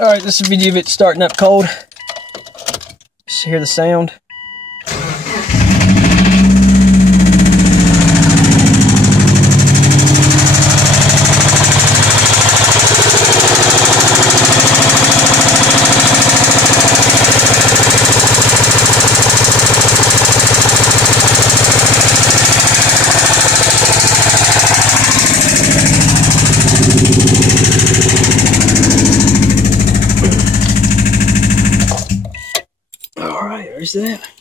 Alright, this is a video of it starting up cold. Just hear the sound. Alright, there's that.